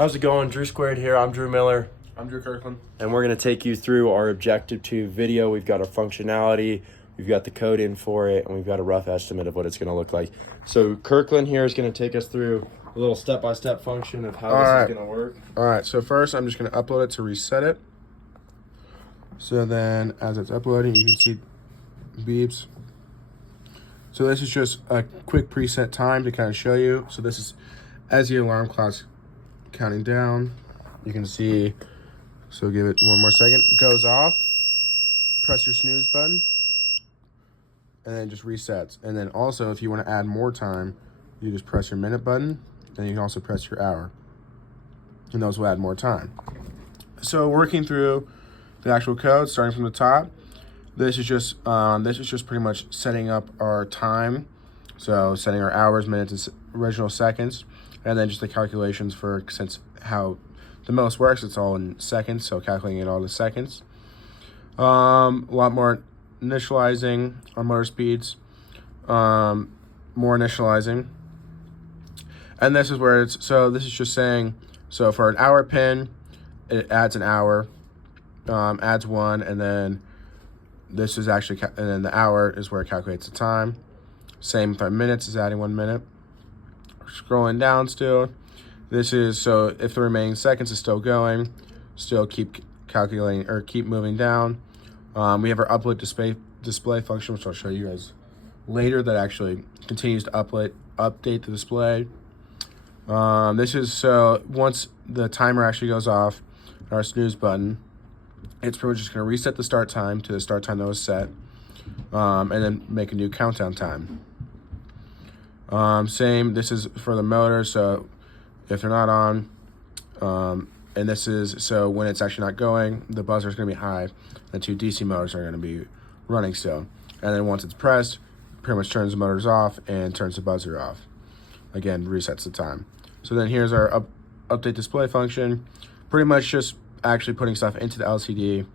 How's it going? Drew Squared here. I'm Drew Miller. I'm Drew Kirkland. And we're going to take you through our Objective 2 video. We've got our functionality, we've got the code in for it, and we've got a rough estimate of what it's going to look like. So Kirkland here is going to take us through a little step-by-step function of how this is going to work. All right, so first I'm just going to upload it to reset it. So then as it's uploading, you can see beeps. So this is just a quick preset time to kind of show you. So this is as the alarm clock's counting down. You can see, so give it one more second. It goes off, press your snooze button, and then just resets. And then also, if you want to add more time, you just press your minute button, and you can also press your hour. And those will add more time. So working through the actual code, starting from the top, this is just pretty much setting up our time. So setting our hours, minutes, and original seconds, and then just the calculations for, since how the most works, it's all in seconds, so calculating it all to seconds. A lot more initializing on motor speeds, more initializing. And this is where it's, so this is just saying, so for an hour pin, it adds an hour, adds one, and then this is actually, and then the hour is where it calculates the time. Same for minutes, is adding 1 minute. Scrolling down still. This is, so if the remaining seconds is still going, still keep calculating, or keep moving down. We have our upload display function, which I'll show you guys later, that actually continues to update the display. This is, so once the timer actually goes off, our snooze button, it's pretty much just going to reset the start time to the start time that was set, and then make a new countdown time. Same, this is for the motor, so if they're not on, and this is, so when it's actually not going, the buzzer is going to be high, the two DC motors are going to be running still. And then once it's pressed, pretty much turns the motors off and turns the buzzer off. Again, resets the time. So then here's our update display function, pretty much just actually putting stuff into the LCD,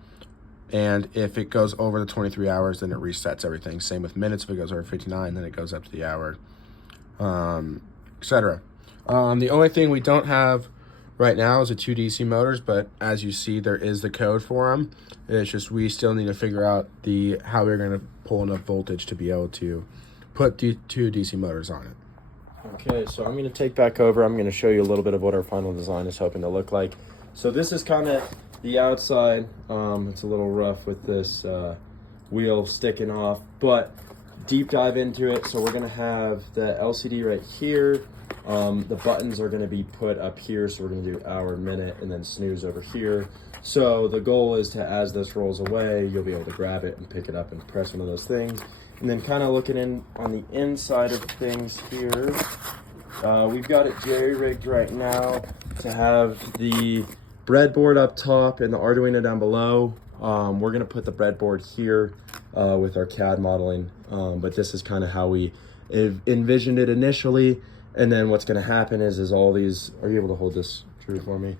and if it goes over the 23 hours, then it resets everything. Same with minutes, if it goes over 59, then it goes up to the hour, etc. The only thing we don't have right now is the two DC motors, but as you see, there is the code for them. It's just we still need to figure out how we're going to pull enough voltage to be able to put two DC motors on it. Okay, so I'm going to take back over. I'm going to show you a little bit of what our final design is hoping to look like. So this is kind of the outside. It's a little rough with this wheel sticking off, but deep dive into it. So we're going to have the LCD right here. The buttons are going to be put up here, so we're going to do hour, minute, and then snooze over here. So the goal is to, as this rolls away, you'll be able to grab it and pick it up and press one of those things. And then kind of looking in on the inside of things here, we've got it jerry-rigged right now to have the breadboard up top and the Arduino down below. We're going to put the breadboard here with our CAD modeling, but this is kind of how we envisioned it initially. And then what's going to happen is all these, are you able to hold this, Drew, for me?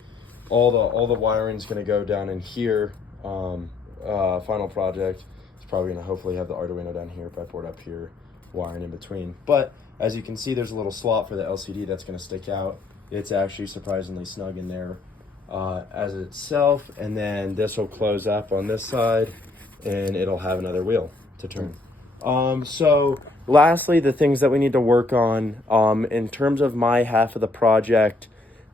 All the wiring is going to go down in here. Final project is probably going to hopefully have the Arduino down here, breadboard up here, wiring in between. But as you can see, there's a little slot for the LCD that's going to stick out. It's actually surprisingly snug in there as itself. And then this will close up on this side, and it'll have another wheel to turn. So lastly, the things that we need to work on, in terms of my half of the project,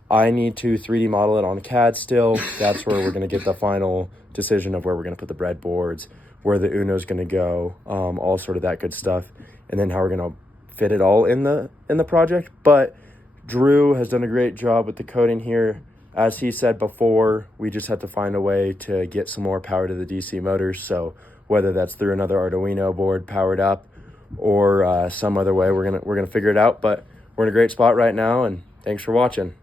I need to 3D model it on CAD still. That's where we're going to get the final decision of where we're going to put the breadboards, where the Uno is going to go, all sort of that good stuff, and then how we're going to fit it all in the project. But Drew has done a great job with the coding here. As he said before, we just have to find a way to get some more power to the DC motors. So whether that's through another Arduino board powered up or some other way, we're gonna figure it out. But we're in a great spot right now, and thanks for watching.